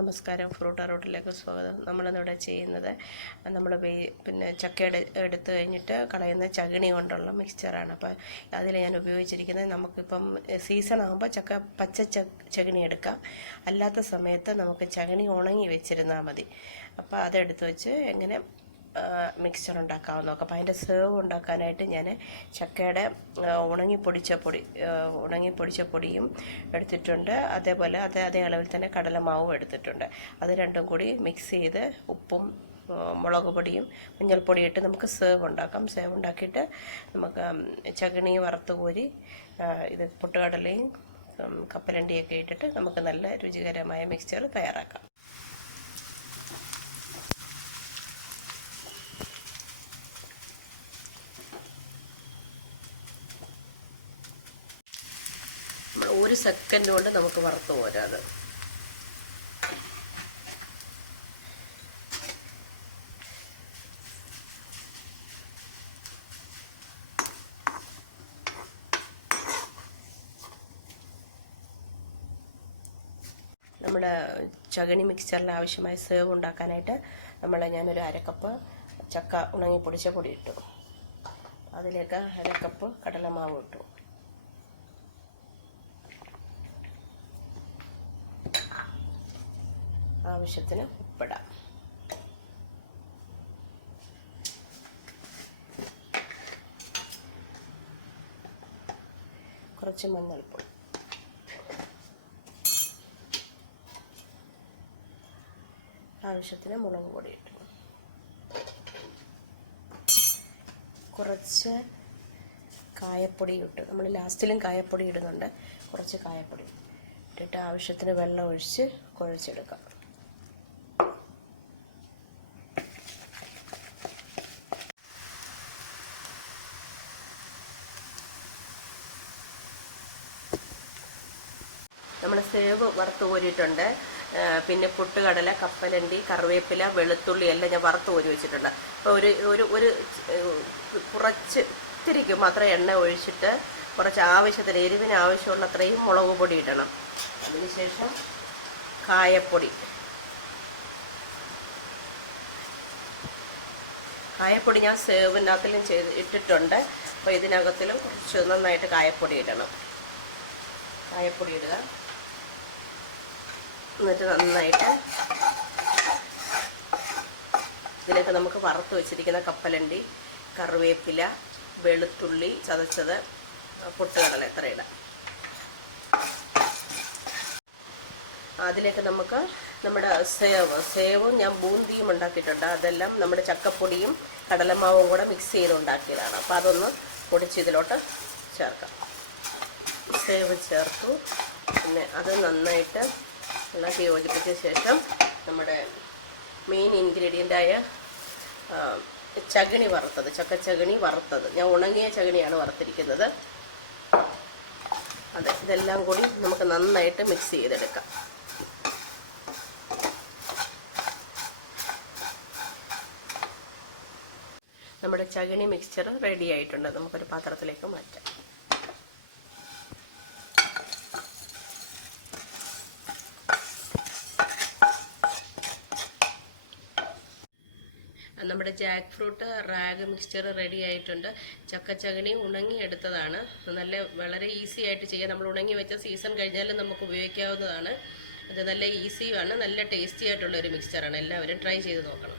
നമസ്കാരം. ഫ്രൂട്ട് റോട്ടിലേക്ക് സ്വാഗതം. നമ്മളിന്നിവിടെ ചെയ്യുന്നത് നമ്മൾ പിന്നെ ചക്ക എടുത്ത് കഴിഞ്ഞിട്ട് കളയുന്ന ചകിണി കൊണ്ടുള്ള മിക്സ്ചറാണ്. അപ്പോൾ അതിൽ ഞാൻ ഉപയോഗിച്ചിരിക്കുന്നത്, നമുക്കിപ്പം സീസൺ ആകുമ്പോൾ പച്ച ചകിണി എടുക്കാം. അല്ലാത്ത സമയത്ത് നമുക്ക് ചകിണി ഉണങ്ങി വെച്ചിരുന്നാൽ മതി. അപ്പോൾ അതെടുത്ത് വെച്ച് എങ്ങനെ മിക്സ്ചർ ഉണ്ടാക്കാമെന്ന് നോക്കാം. അപ്പോൾ അതിൻ്റെ സേവ് ഉണ്ടാക്കാനായിട്ട് ഞാൻ ചക്കയുടെ ഉണങ്ങി പൊടിച്ച പൊടിയും എടുത്തിട്ടുണ്ട്. അതേപോലെ അതേ അളവിൽ തന്നെ കടലമാവും എടുത്തിട്ടുണ്ട്. അത് രണ്ടും കൂടി മിക്സ് ചെയ്ത് ഉപ്പും മുളക് പൊടിയും മഞ്ഞൾപ്പൊടിയും ഇട്ട് നമുക്ക് സേവ് ഉണ്ടാക്കാം. സേവ് ഉണ്ടാക്കിയിട്ട് നമുക്ക് ചകിണി വറുത്ത് കോരി ഇത് പൊട്ടുകടലയും കപ്പലണ്ടിയൊക്കെ ഇട്ടിട്ട് നമുക്ക് നല്ല രുചികരമായ മിക്സ്ചർ തയ്യാറാക്കാം. ഒരു സെക്കൻഡ് കൊണ്ട് നമുക്ക് വറുത്ത് പോരാ. അത് നമ്മുടെ ചകിണി മിക്സ്ചറിന് ആവശ്യമായ സേവ് ഉണ്ടാക്കാനായിട്ട് ഞാനൊരു അരക്കപ്പ് ചക്ക ഉണങ്ങി പൊടിച്ച പൊടി ഇട്ടു. അതിലേക്ക് അരക്കപ്പ് കടലമാവ് ഇട്ടു. ആവശ്യത്തിന് ഉപ്പിടാം. കുറച്ച് മഞ്ഞൾപ്പൊടി, ആവശ്യത്തിന് മുളക് പൊടി ഇട്ടു. കുറച്ച് കായപ്പൊടി ഇട്ടു. നമ്മൾ ലാസ്റ്റിലും കായപ്പൊടി ഇടുന്നുണ്ട്. കുറച്ച് കായപ്പൊടി ഇട്ടിട്ട് ആവശ്യത്തിന് വെള്ളം ഒഴിച്ച് കുഴച്ചെടുക്കാം. നമ്മൾ സേവ് വറുത്ത് കോരിയിട്ടുണ്ട്. പിന്നെ പൊട്ടുകടല, കപ്പലണ്ടി, കറിവേപ്പില, വെളുത്തുള്ളി എല്ലാം ഞാൻ വറുത്ത് കോരി വെച്ചിട്ടുണ്ട്. അപ്പോൾ ഒരു കുറച്ച് ഇത്തിരിക്ക് മാത്രം എണ്ണ ഒഴിച്ചിട്ട് കുറച്ച് ആവശ്യത്തിന് എരിവിന് ആവശ്യമുള്ള അത്രയും മുളക് പൊടി ഇടണം. അതിനുശേഷം കായപ്പൊടി ഞാൻ സേവിനകത്തിലും ഇട്ടിട്ടുണ്ട്. അപ്പോൾ ഇതിനകത്തിലും കുറച്ച് നന്നായിട്ട് കായപ്പൊടി ഇടണം. കായപ്പൊടി ഇടുക. എന്നിട്ട് നന്നായിട്ട് ഇതിലേക്ക് നമുക്ക് വറുത്ത് വെച്ചിരിക്കുന്ന കപ്പലണ്ടി, കറിവേപ്പില, വെളുത്തുള്ളി ചതച്ചത്, പൊട്ടുകടല എത്ര ഇടാം. അതിലേക്ക് നമുക്ക് നമ്മുടെ സേവും ഞാൻ ബൂന്തിയും ഉണ്ടാക്കിയിട്ടുണ്ട്. അതെല്ലാം നമ്മുടെ ചക്കപ്പൊടിയും കടലമാവും കൂടെ മിക്സ് ചെയ്ത് ഉണ്ടാക്കിയതാണ്. അപ്പോൾ അതൊന്ന് പൊടിച്ച് ഇതിലോട്ട് ചേർക്കാം. സേവ് ചേർത്തു. പിന്നെ അത് നന്നായിട്ട് ഇളക്കി യോജിപ്പിച്ച ശേഷം നമ്മുടെ മെയിൻ ഇൻഗ്രീഡിയൻ്റായ ചകിണി വറുത്തത്, ചക്കച്ചകിണി വറുത്തത്, ഞാൻ ഉണങ്ങിയ ചകിണിയാണ് വറുത്തിരിക്കുന്നത്. ഇതെല്ലാം കൂടി നമുക്ക് നന്നായിട്ട് മിക്സ് ചെയ്തെടുക്കാം. നമ്മുടെ ചകിണി മിക്സ്ചർ റെഡി ആയിട്ടുണ്ട്. നമുക്കൊരു പാത്രത്തിലേക്ക് മാറ്റാം. നമ്മുടെ Jack fruit rag mixture ready ആയിട്ടുണ്ട്. ചക്കച്ചകിണി ഉണങ്ങിയെടുത്തതാണ്. വളരെ ഈസി ആയിട്ട് ചെയ്യാം. നമ്മൾ ഉണങ്ങി വെച്ച സീസൺ കഴിഞ്ഞാലും നമുക്ക് ഉപയോഗിക്കാവുന്നതാണ്. അത് നല്ല ഈസിയാണ്, നല്ല ടേസ്റ്റി ആയിട്ടുള്ളൊരു മിക്സ്ചറാണ്. എല്ലാവരും ട്രൈ ചെയ്ത് നോക്കണം.